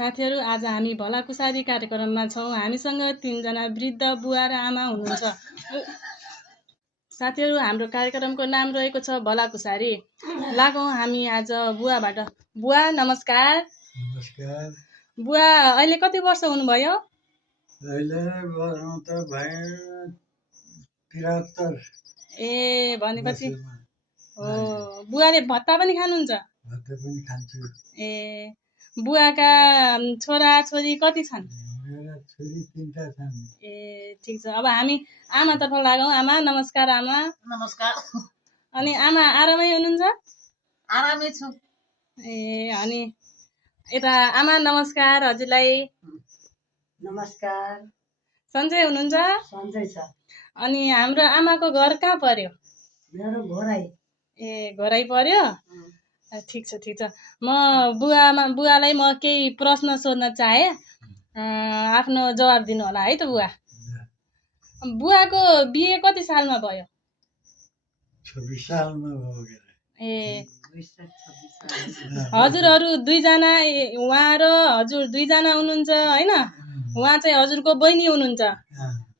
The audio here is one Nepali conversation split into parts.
साथीहरू, आज हामी भलाकुसारी कार्यक्रममा छौँ। हामीसँग 3 जना वृद्ध बुवा र आमा हुनुहुन्छ। साथीहरू, हाम्रो कार्यक्रमको नाम रहेको छ भलाकुसारी। लागौँ हामी आज बुवाबाट। बुवा नमस्कार। नमस्कार। बुवा अहिले कति वर्ष हुनुभयो? अहिले त भए 73। ए भनेपछि हो, बुवाले भत्ता पनि खानुहुन्छ? भत्ता पनि खान्छु। ए बुवाका छोरा छोरी कति छन्? मेरा छोरी 3टा छन्। ए ठिक छ। अब हामी आमातर्फ लागौँ। आमा नमस्कार। आमा नमस्कार। अनि आमा आरामै हुनुहुन्छ? आरामै छु। ए अनि यता आमा नमस्कार। हजुरलाई नमस्कार। सन्चै हुनुहुन्छ? सन्चै छ। अनि हाम्रो आमाको घर कहाँ पर्यो? मेरो घोराइ। ए घोराइ पर्यो? ठिक छ ठिक छ। म बुवालाई म केही प्रश्न सोध्न चाहे। आफ्नो जवाब दिनु होला है त बुवा। बुवाको बिहे कति सालमा भयो? 26 सालमा भयो। ए 26 हजुरहरू 2 जना, उहाँ र हजुर 2 जना हुनुहुन्छ हैन? उहाँ चाहिँ हजुरको बहिनी हुनुहुन्छ।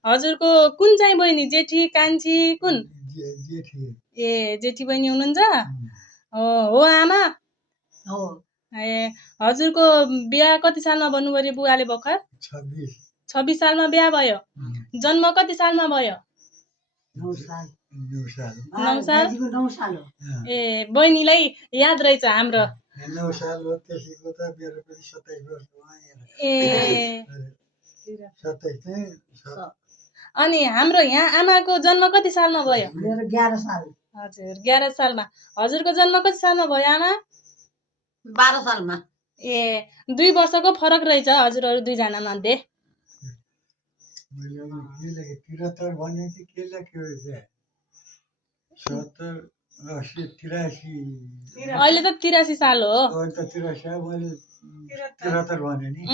हजुरको कुन चाहिँ बहिनी? जेठी कान्छी कुन? जेठी। ए जेठी बहिनी हुनुहुन्छ? हो आमा? हो। ए हजुरको बिहा कति सालमा भन्नुभयो रे बुवाले भर्खर? 26 सालमा बिहा भयो। जन्म कति सालमा भयो? 9 साल। 9 साल? 9 साल हो। ए बहिनीलाई याद रहेछ हाम्रो। 9 साल हो। त्यसैको त मेरो पनि 27 वर्ष भयो। ए 27 अनि हाम्रो यहाँ आमाको जन्म कति सालमा भयो? मेरो 11 साल। हजुर 11 सालमा। हजुरको जन्म कति सालमा भयो आमा? 12 सालमा। ए 2 वर्षको फरक रहेछ हजुरहरू 2 जना मध्ये। मैले 73 भने कि के लेख्यो? 70 80 83। अहिले त 83 साल हो। अहिले त 83 मैले 73 भने नि।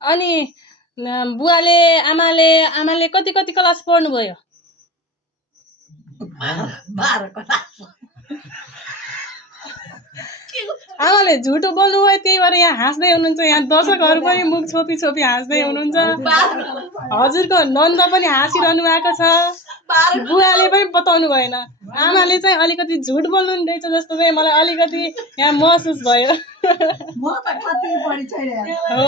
अनि बुवाले आमाले कति क्लास पढ्नुभयो? 12 क्लास। आमाले झुटो बोल्नुभयो, त्यही भएर यहाँ हाँस्दै हुनुहुन्छ। यहाँ दर्शकहरू पनि मुख छोपी हाँस्दै हुनुहुन्छ। हजुरको नन्द पनि हाँसिरहनु भएको छ। बुवाले पनि बताउनु भएन। आमाले चाहिँ अलिकति झुट बोल्नु रहेछ जस्तो चाहिँ मलाई अलिकति यहाँ महसुस भयो। म त कति पढि छैन। हो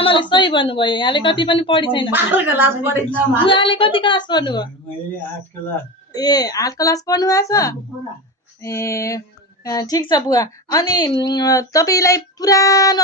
आमाले सही भन्नुभयो। यहाँले कति पनि पढि छैन। 12 क्लास पढिन्छ। बुवाले कति क्लास पढ्नुभयो? मैले 8 क्लास। ए 8 क्लास पढ्नु भएको छ? ए ठिक छ बुवा। अनि तपाईलाई पुरानो